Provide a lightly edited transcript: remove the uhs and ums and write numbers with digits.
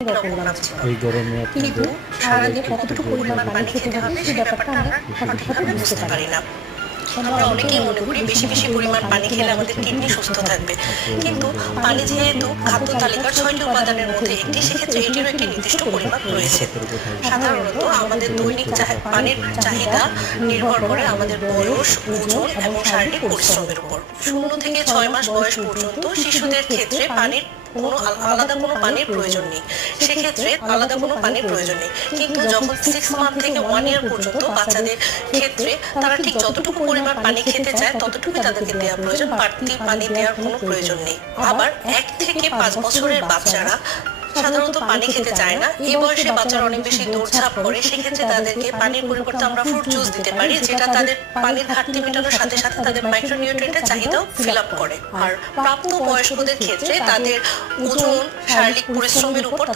রকম নাম ছিল। এই গরমে কিন্তু আপনাদের সারাদিনে কতটুকু পরিমাণ পানি খেতে হবে সেই ব্যাপারটা আমরা সঠিকভাবে বুঝতে পারি না। আমরা অনেকেই মনে করি বেশি বেশি পরিমাণ পানি খেলে আমাদের কিডনি সুস্থ থাকবে, কিন্তু পানি যেহেতু খাদ্য তালিকার ৬টি উপাদানের মধ্যে একটি, সেক্ষেত্রে এটিরও একটি নির্দিষ্ট পরিমাপ রয়েছে। সাধারণত আমাদের দৈনিক পানির চাহিদা নির্ভর করে আমাদের বয়স, ওজন এবং শারীরিক পরিশ্রমের উপর। 0 থেকে 6 মাস বয়স পর্যন্ত শিশুদের ক্ষেত্রে পানির আলাদা কোনো পানির প্রয়োজন নেই, সেক্ষেত্রে আলাদা কোনো পানির প্রয়োজন নেই। কিন্তু যখন 6 মান্থ থেকে 1 ইয়ার পর্যন্ত বাচ্চাদের ক্ষেত্রে তারা ঠিক যতটুকু পরিমাণ পানি খেতে চায় ততটুকুই তাদেরকে দেওয়া প্রয়োজন, বাড়তি পানি দেওয়ার কোনো প্রয়োজন নেই। আবার 1 থেকে 5 বছরের বাচ্চারা সাধারণত পানি খেতে চায় না। এই বয়সে বাচ্চারা অনেক বেশি দৌড়ঝাঁপ করে, সেক্ষেত্রে তাদেরকে পানির পরিবর্তে আমরা ফ্রুট জুস দিতে পারি, যেটা তাদের পানির ঘাটতি মেটানোর সাথে সাথে তাদের মাইক্রোনিউট্রিয়েন্টের চাহিদাও ফিল আপ করে। আর প্রাপ্ত বয়স্কদের ক্ষেত্রে তাদের ওজন, শারীরিক পরিশ্রমের উপর